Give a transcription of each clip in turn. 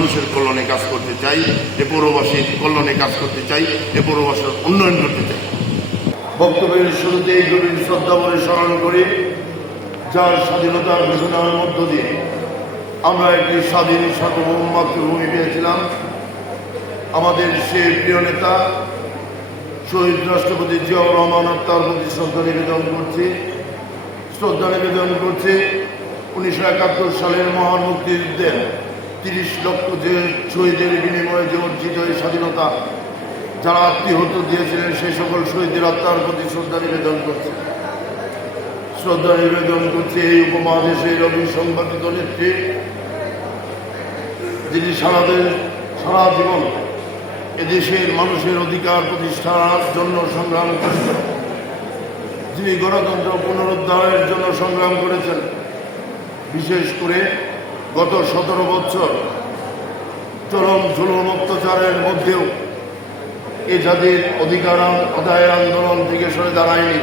মানুষের কল্যাণে কাজ করতে চাই, এ পৌরবাসীর কল্যাণে কাজ করতে চাই, এ পৌরবাসীর উন্নয়ন করতে চাই। বক্তব্যের শুরুতে এই গভীর শ্রদ্ধা বলে স্মরণ করি, যার স্বাধীনতার ঘোষণার মধ্য দিয়ে আমরা একটি স্বাধীন সার্বভৌম মাতৃভূমি পেয়েছিলাম। আমাদের সে প্রিয় নেতা শহীদ রাষ্ট্রপতি জিয়াউর রহমান তার প্রতি শ্রদ্ধা নিবেদন করছি। 1971 সালের মহান মুক্তিযুদ্ধের 30 লক্ষ যে শহীদের বিনিময়ে যে অর্জিত এই স্বাধীনতা, যারা আত্মীয়ত দিয়েছিলেন সেই সকল শহীদের আত্মার প্রতি শ্রদ্ধা নিবেদন করছি। এই উপমহাদেশের অবিসংবাদিত নেত্রী, যিনি সারা জীবন এদেশের মানুষের অধিকার প্রতিষ্ঠার জন্য সংগ্রাম করেছেন, যিনি গণতন্ত্র পুনরুদ্ধারের জন্য সংগ্রাম করেছেন। বিশেষ করে গত 17 বছর চরম জুলুম অত্যাচারের মধ্যেও এ জাতির অধিকার আদায় আন্দোলন থেকে সরে দাঁড়ায়নি।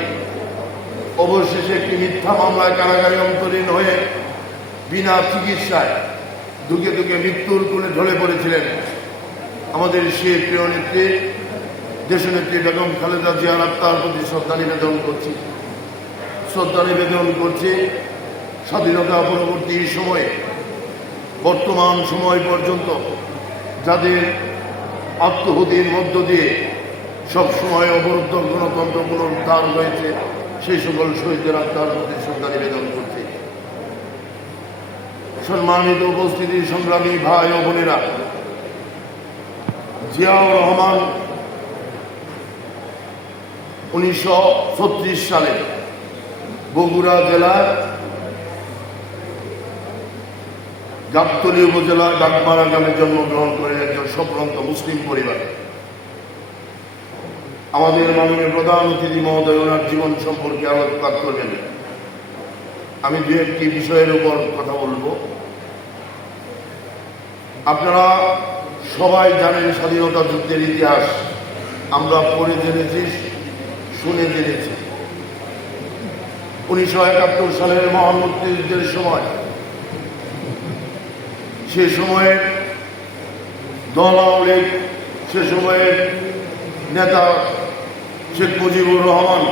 অবশেষে একটি মিথ্যা মামলায় কারাগারে অন্তরীণ হয়ে বিনা চিকিৎসায় দুঃখে দুঃখে মৃত্যুর কোলে ঢলে পড়েছিলেন। আমাদের সেই প্রিয় নেত্রী, দেশনেত্রী বেগম খালেদা জিয়ার আত্মার প্রতি শ্রদ্ধা নিবেদন করছি। স্বাধীনতা পরবর্তী সময়ে বর্তমান সময় পর্যন্ত যাদের আত্মহুতির মধ্য দিয়ে সবসময় অবরুদ্ধ গণতন্ত্র পুনরুদ্ধার হয়েছে, সেই সকল শহীদদের আত্মার প্রতি শ্রদ্ধা নিবেদন করছি। সম্মানিত উপস্থিতি, সংগ্রামী ভাই ও বোনেরা, জিয়াউর রহমান 1936 সালে বগুড়া জেলার গাবতলী উপজেলার ডাকমারা গ্রামে জন্মগ্রহণ করেন একজন সম্ভ্রান্ত মুসলিম পরিবারে। আমাদের মাননীয় প্রধান অতিথি মহোদয় ওনার জীবন সম্পর্কে আলোকপাত করবেন। আমি দু একটি বিষয়ের উপর কথা বলবো। আপনারা সবাই জানেন স্বাধীনতা যুদ্ধের ইতিহাস, আমরা পড়ে জেনেছি, শুনে জেনেছি। 1971 সালের মহান মুক্তিযুদ্ধের সময়, সে সময়ের দল আওয়ামী লীগ, সে সময়ের নেতা শেখ মুজিবুর রহমান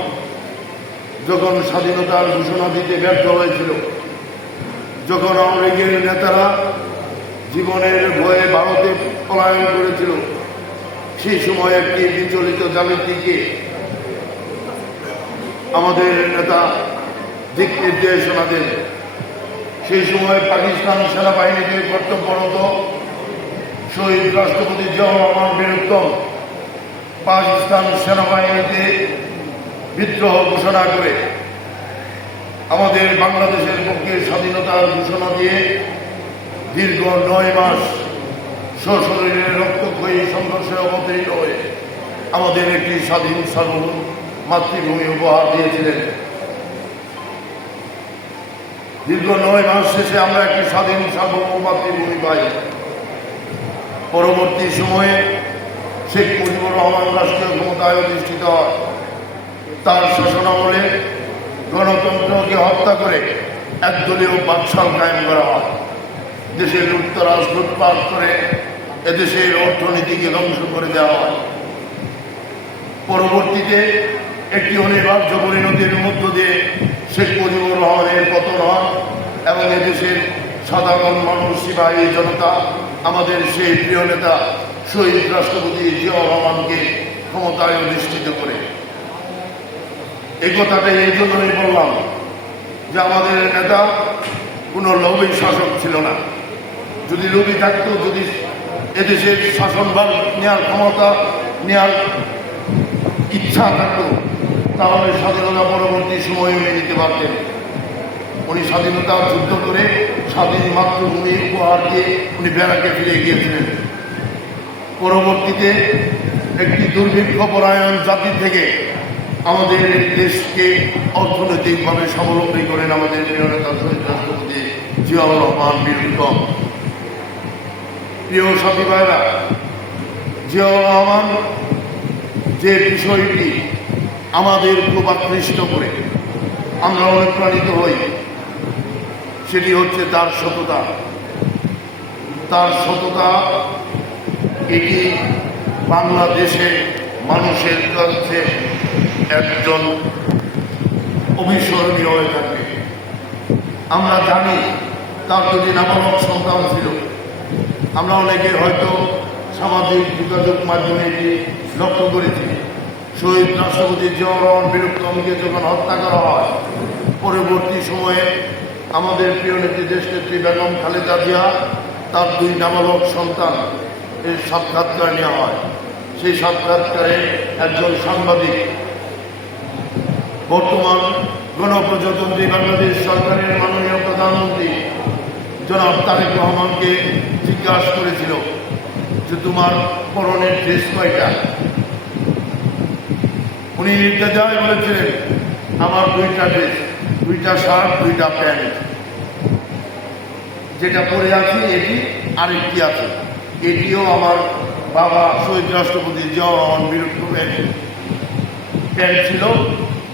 যখন স্বাধীনতার ঘোষণা দিতে ব্যর্থ হয়েছিল, যখন আওয়ামী লীগের নেতারা জীবনের ভয়ে ভারতে পলায়ন করেছিল, সেই সময় একটি বিচলিত জাতির দিকে আমাদের নেতা দিক নির্দেশনা দেন। সেই সময় পাকিস্তান সেনাবাহিনীতে কর্তব্যরত শহীদ রাষ্ট্রপতি জিয়াউর রহমান বীরুত্তম পাকিস্তান সেনাবাহিনীতে বিদ্রোহ ঘোষণা করে আমাদের বাংলাদেশের পক্ষে স্বাধীনতার ঘোষণা দিয়ে দীর্ঘ 9 মাস সশরীরে রক্তক্ষয়ী সংঘর্ষে অবতীর্ণ হয়ে আমাদের একটি স্বাধীন সার্বভৌম মাতৃভূমি উপহার দিয়েছিলেন। দীর্ঘ 9 মাস শেষে আমরা একটি স্বাধীন সার্বভৌম মাতৃভূমি পাই। পরবর্তী সময়ে শেখ মুজিবুর রহমান রাষ্ট্রীয় ক্ষমতায় অধিষ্ঠিত হয়। তার শাসনামলে গণতন্ত্রকে হত্যা করে একদলীয় বাকশাল কায়েম করা হয়। দেশের লুটতরাজ লুটপাট করে এদেশের অর্থনীতিকে ধ্বংস করে দেওয়া হয়। পরবর্তীতে একটি অনিবার্য পরিণতির মধ্য দিয়ে শেখ মুজিবুর রহমানের পতন হয় এবং এদেশের সাধারণ মানুষ, সিপাহী জনতা আমাদের সেই প্রিয় নেতা শহীদ রাষ্ট্রপতি জিয়াউর রহমানকে ক্ষমতায় অধিষ্ঠিত করে। এই কথাটা এই জন্যই বললাম যে আমাদের নেতা কোনো লোভী শাসক ছিল না। যদি লোভী থাকতো, যদি এদেশের শাসনভার নেওয়ার ক্ষমতা নেওয়ার ইচ্ছা থাকতো, তাহলে স্বাধীনতা পরবর্তী সময় উনি নিতে পারতেন। উনি স্বাধীনতা যুদ্ধ করে স্বাধীন মাতৃভূমি উপহার দিয়ে উনি ব্যারাকে ফিরে গিয়েছিলেন। পরবর্তীতে একটি দুর্ভিক্ষ পরায়ণ জাতি থেকে আমাদের দেশকে অর্থনৈতিকভাবে স্বাবলম্বী করেন আমাদের প্রিয় নেতা শহীদ রাষ্ট্রপতি জিয়াউর রহমান বীরুত্তম। প্রিয় সাথী ভাইরা, জিয়াউর রহমান যে বিষয়টি আমাদের খুব আকৃষ্ট করে আমরা অনুপ্রাণিত হই, সেটি হচ্ছে তার সততা। তার সততা এটি বাংলাদেশের মানুষের কাছে একজন অবিস্মরণীয় হয়ে থাকবে। আমরা জানি তার যদি নাবালক সন্তান ছিল। আমরা অনেকে হয়তো সামাজিক যোগাযোগ মাধ্যমে এটি লক্ষ্য করেছি। শহীদ রাষ্ট্রপতি জিয়াউর রহমান বীর উত্তমকে যখন হত্যা করা হয়, পরবর্তী সময়ে আমাদের প্রিয় নেত্রী দেশনেত্রী বেগম খালেদা জিয়া তার 2 নাবালক সন্তান এর সাক্ষাৎকার নেওয়া হয়। সেই সাক্ষাৎকারে একজন সাংবাদিক বর্তমান গণপ্রজাতন্ত্রী বাংলাদেশ সরকারের মাননীয় প্রধানমন্ত্রী জনাব তারেক রহমানকে জিজ্ঞাসা করেছিল যে তোমার পরনের ড্রেস কয়টা। উনি নির্দেশায় বলেছিলেন আমার 2টা ড্রেস, 2টা শার্ট, 2টা প্যান্ট। যেটা পরে আছি এটি আরেকটি আছে, এটিও আমার বাবা শহীদ রাষ্ট্রপতি জিয়াউর রহমান বীর উত্তমের প্যান্ট ছিল,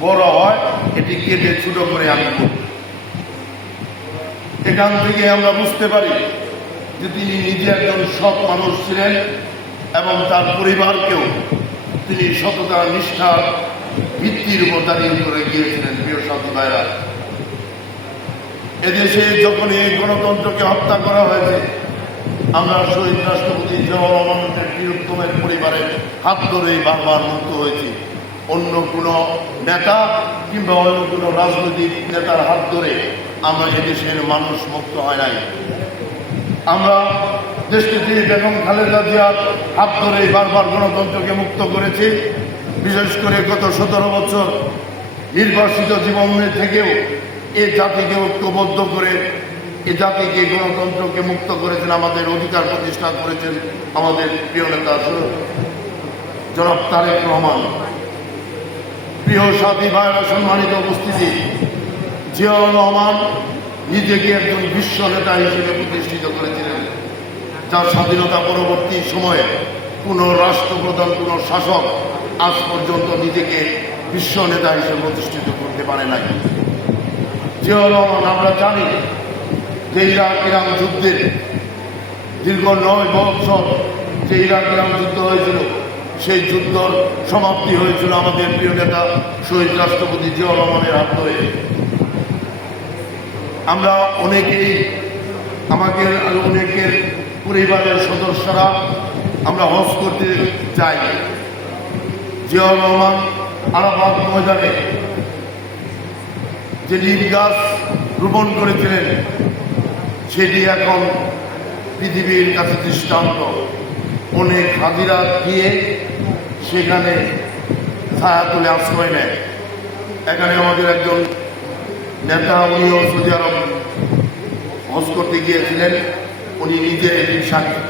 বড় হয় এটি কেটে ছোট করে আমি পড়ি। এখান থেকে আমরা বুঝতে পারি যে তিনি নিজে একজন সৎ মানুষ ছিলেন এবং তার পরিবারকেও তিনি সততা নিষ্ঠার ভিত্তির উপর দাঁড়িয়ে করে গিয়েছিলেন। প্রিয় সাথী ভাইরা, এদেশে যখন এই গণতন্ত্রকে হত্যা করা হয়েছে, আমরা শহীদ রাষ্ট্রপতি জিয়াউর রহমানের বীর উত্তমের পরিবারের হাত ধরেই বারবার মুক্ত হয়েছি। অন্য কোনো নেতা কিংবা অন্য কোনো রাজনৈতিক নেতার হাত ধরে আমরা এদেশের মানুষ মুক্ত হয় নাই। আমরা দেশনেত্রী বেগম খালেদা জিয়ার হাত ধরেই বারবার গণতন্ত্রকে মুক্ত করেছি। বিশেষ করে গত 17 বছর নির্বাসিত জীবনে থেকেও এ জাতিকে ঐক্যবদ্ধ করে এ জাতিকে গণতন্ত্রকে মুক্ত করেছেন, আমাদের অধিকার প্রতিষ্ঠা করেছেন আমাদের প্রিয় নেতা জনাব তারেক রহমান। প্রিয় সাথী ভাইরা, সম্মানিত উপস্থিতি, জিয়াউর রহমান নিজেকে একজন বিশ্ব নেতা হিসেবে প্রতিষ্ঠিত করেছিলেন, যার স্বাধীনতা পরবর্তী সময়ে কোনো রাষ্ট্রপ্রধান, কোনো শাসক আজ পর্যন্ত নিজেকে বিশ্ব নেতা হিসেবে প্রতিষ্ঠিত করতে পারে নাই। জিয়াউর রহমান, আমরা জানি যে ইরাক-ইরান যুদ্ধের দীর্ঘ 9 বছর যে ইরাক-ইরান যুদ্ধ হয়েছিল, সেই যুদ্ধর সমাপ্তি হয়েছিল আমাদের প্রিয় নেতা শহীদ রাষ্ট্রপতি জিয়াউর রহমানের হাত ধরে। আমরা অনেকেই অনেকের পরিবারের সদস্যরা আমরা হজ করতে যাই। জিয়াউর রহমান আরাফাত ময়দানে যে নিম গাছ রোপণ করেছিলেন, সেটি এখন পৃথিবীর কাছে দৃষ্টান্ত। অনেক হাজিরা দিয়ে সেখানে ছায়া তুলে আশ্রয় নেয়। এখানে আমাদের একজন নেতা, উনিও সৌদি আরব হজ করতে গিয়েছিলেন, উনি নিজে এটি সাক্ষী।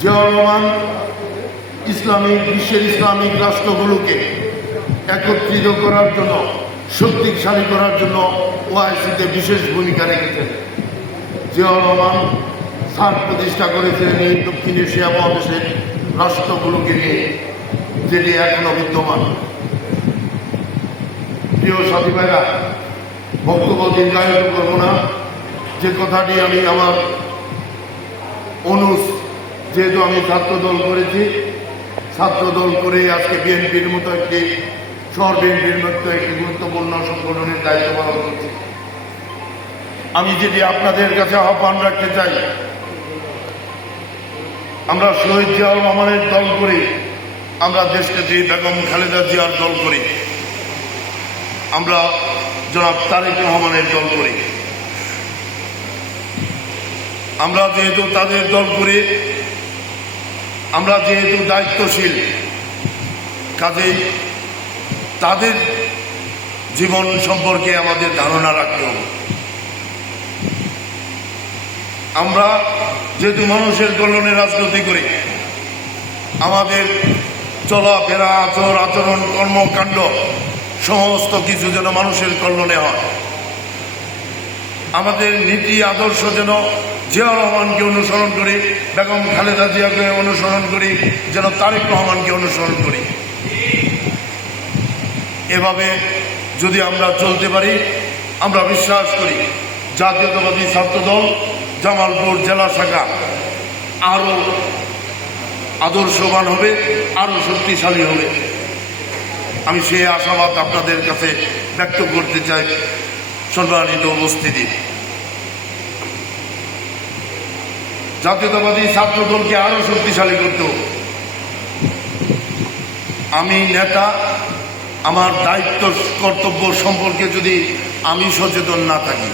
জিয়াউর রহমান বিশ্বের ইসলামিক রাষ্ট্রগুলোকে একত্রিত করার জন্য, শক্তিশালী করার জন্য ওআইসিতে বিশেষ ভূমিকা রেখেছেন। জিয়াউর রহমান সার্ক প্রতিষ্ঠা করেছিলেন এই দক্ষিণ এশিয়া মহাদেশের রাষ্ট্রগুলোকে নিয়ে, যেটি এখনো বিদ্যমান। প্রিয় সাথী ভাইরা, বক্তব্য দীর্ঘায়িত করব না। যে কথাটি আমি আমার যেহেতু আমি ছাত্রদল করেছি, ছাত্রদল করে আজকে বিএনপির মতো একটি শহর বিএনপির মতো একটি গুরুত্বপূর্ণ সংগঠনের দায়িত্ব পালন করছি। আমি যেটি আপনাদের কাছে আহ্বান রাখতে চাই, আমরা শহীদ জিয়াউর রহমানের দল করি, আমরা দেশনেত্রী বেগম খালেদা জিয়ার দল করি, আমরা জনাব তারেক রহমানের দল করি। আমরা যেহেতু তাদের দল করি, আমরা যেহেতু দায়িত্বশীল, কাজেই তাদের জীবন সম্পর্কে আমাদের ধারণা রাখতে হবে। আমরা যেহেতু মানুষের কল্যাণে রাজনীতি করি, আমাদের চলাফেরা, আচরণ, কর্মকাণ্ড সমস্ত কিছু যেন মানুষের কল্যাণে হয়। আমাদের নীতি আদর্শ যেন জিয়াউর রহমানকে অনুসরণ করি, বেগম খালেদা জিয়াকে অনুসরণ করি, যেন তারেক রহমানকে অনুসরণ করি। এভাবে যদি আমরা চলতে পারি, আমরা বিশ্বাস করি জাতীয়তাবাদী ছাত্রদল জামালপুর জেলা শাখা আরও আদর্শবান হবে, আরও শক্তিশালী হবে। আমি সেই আশাবাদ আপনাদের কাছে ব্যক্ত করতে চাই। সম্মানিত উপস্থিতি, জাতীয়তাবাদী ছাত্রদলকে আরও শক্তিশালী করতে হবে। আমি নেতা, আমার দায়িত্ব কর্তব্য সম্পর্কে যদি আমি সচেতন না থাকি,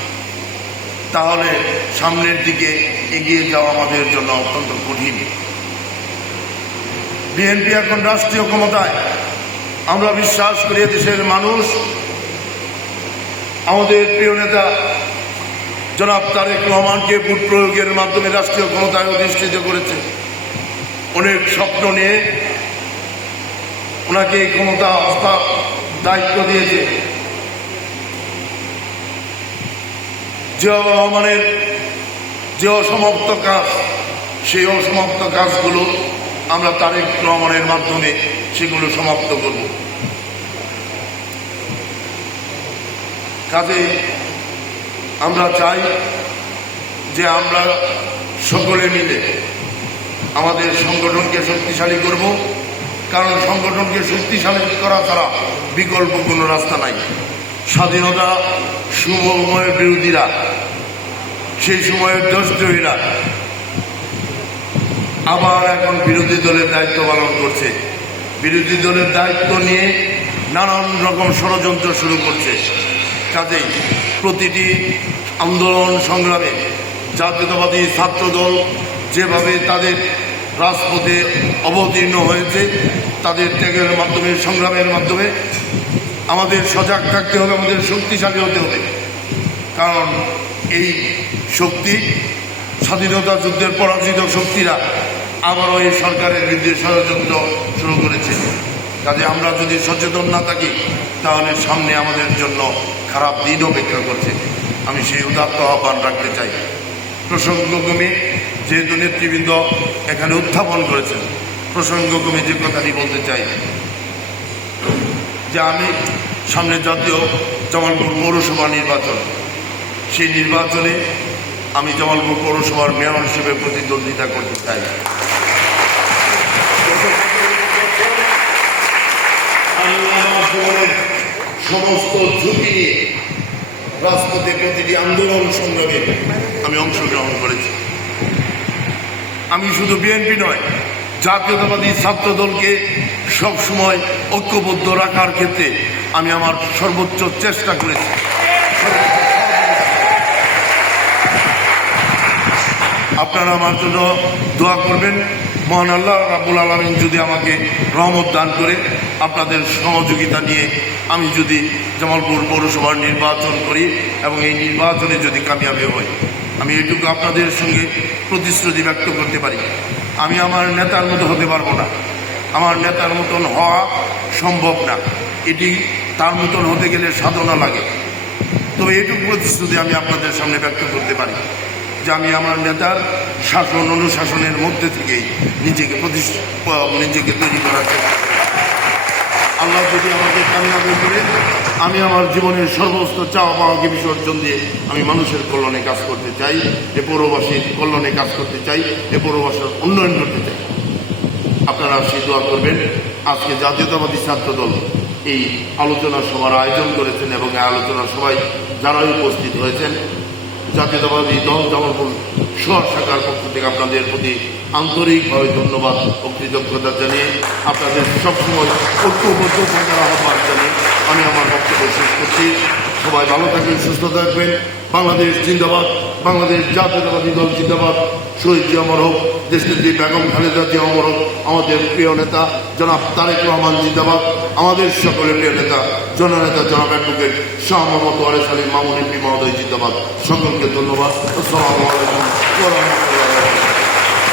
তাহলে সামনের দিকে এগিয়ে যাওয়া আমাদের জন্য অত্যন্ত কঠিন। বিএনপি এখন রাষ্ট্রীয় ক্ষমতায়। আমরা বিশ্বাস করি দেশের মানুষ আমাদের প্রিয় নেতা জনাব তারেক রহমানকে ভোট প্রয়োগের মাধ্যমে রাষ্ট্রীয় ক্ষমতায় অধিষ্ঠিত করেছে। অনেক স্বপ্ন নিয়ে ওনাকে এই ক্ষমতা দায়িত্ব দিয়েছে। জিয়াউর রহমানের যে অসমাপ্ত কাজ, সেই অসমাপ্ত কাজগুলো আমরা তারেক রহমানের মাধ্যমে সেগুলো সমাপ্ত করব। কাজেই আমরা চাই যে আমরা সকলে মিলে আমাদের সংগঠনকে শক্তিশালী করব, কারণ সংগঠনকে শক্তিশালী করা ছাড়া বিকল্প কোনো রাস্তা নাই। স্বাধীনতা সময়ের বিরোধীরা, সেই সময়ের দেশদ্রোহীরা আবার এখন বিরোধী দলের দায়িত্ব পালন করছে। বিরোধী দলের দায়িত্ব নিয়ে নানান রকম ষড়যন্ত্র শুরু করছে। কাজেই প্রতিটি আন্দোলন সংগ্রামে জাতীয়তাবাদী ছাত্রদল যেভাবে তাদের রাজপথে অবতীর্ণ হয়েছে, তাদের ত্যাগের মাধ্যমে, সংগ্রামের মাধ্যমে আমাদের সজাগ থাকতে হবে, আমাদের শক্তিশালী হতে হবে। কারণ এই শক্তি, স্বাধীনতা যুদ্ধের পরাজিত শক্তিরা আবারও এই সরকারের বিরুদ্ধে ষড়যন্ত্র শুরু করেছে। কাজে আমরা যদি সচেতন না থাকি, তাহলে সামনে আমাদের জন্য খারাপ দিন অপেক্ষা করছে। আমি সেই উদাত্ত আহ্বান রাখতে চাই। প্রসঙ্গক্রমে যেহেতু নেতৃবৃন্দ এখানে উত্থাপন করেছেন, প্রসঙ্গক্রমে যে কথাটি বলতে চাই যে আমি সামনে জাতীয় জামালপুর পৌরসভা নির্বাচন, সেই নির্বাচনে আমি জামালপুর পৌরসভার মেয়র হিসেবে প্রতিদ্বন্দ্বিতা করতে চাই। আমি আমার জীবনের সমস্ত ঝুঁকি নিয়ে রাজপথে প্রতিটি আন্দোলন সংগ্রামে আমি অংশগ্রহণ করেছি। আমি শুধু বিএনপি নয়, জাতীয়তাবাদী ছাত্রদলকে সবসময় ঐক্যবদ্ধ রাখার ক্ষেত্রে আমি আমার সর্বোচ্চ চেষ্টা করেছি। আপনারা আমার জন্য দোয়া করবেন। মহান আল্লাহ রাব্বুল আলামিন যদি আমাকে রহমত দান করে, আপনাদের সহযোগিতা নিয়ে আমি যদি জামালপুর পৌরসভার নির্বাচন করি এবং এই নির্বাচনে যদি কামিয়াবি হই, আমি এটুকু আপনাদের সঙ্গে প্রতিশ্রুতি ব্যক্ত করতে পারি, আমি আমার নেতার মতো হতে পারবো না। আমার নেতার মতন হওয়া সম্ভব না। এটি তার মতন হতে গেলে সাধনা লাগে। তবে এটুকু প্রতিশ্রুতি আমি আপনাদের সামনে ব্যক্ত করতে পারি যে আমি আমার নেতার শাসন অনুশাসনের মধ্যে থেকেই নিজেকে তৈরি করার চেষ্টা করি। আল্লাহ যদি আমাকে কামিয়াবি করে, আমি আমার জীবনের সর্বোচ্চ চাওয়া পাওয়াকে বিসর্জন দিয়ে আমি মানুষের কল্যাণে কাজ করতে চাই, এ পৌরবাসীর কল্যাণে কাজ করতে চাই, এ পৌরবাসীর উন্নয়ন করতে চাই। আপনারা সেই দোয়া করবেন। আজকে জাতীয়তাবাদী ছাত্রদল এই আলোচনা সভার আয়োজন করেছেন এবং এই আলোচনা সভায় যারাই উপস্থিত হয়েছেন, জাতীয়তাবাদী দল জামালপুর শহর শাখার পক্ষ থেকে আপনাদের প্রতি আন্তরিকভাবে ধন্যবাদ ও কৃতজ্ঞতা জানিয়ে, আপনাদের সবসময় ঐক্যবদ্ধ থাকার আহ্বান জানিয়ে আমি আমার বক্তব্য শেষ করছি। সবাই ভালো থাকবেন, সুস্থ থাকবেন। বাংলাদেশ জিন্দাবাদ, বাংলাদেশ জাতীয়তাবাদী দল জিন্দাবাদ। শহীদ জিয়া অমর হোক, দেশনেত্রী বেগম খালেদা জিয়া অমর হোক, আমাদের প্রিয় নেতা জনাব তারেক রহমান জিন্দাবাদ, আমাদের সকলের প্রিয় নেতা জননেতা জনাব অ্যাডভোকেট শাহ মোহাম্মদ ওয়ারেস আলী মামুন এমপি মহোদয় জিন্দাবাদ। সকলকে ধন্যবাদ। আসসালামু আলাইকুম ওয়া রাহমাতুল্লাহি।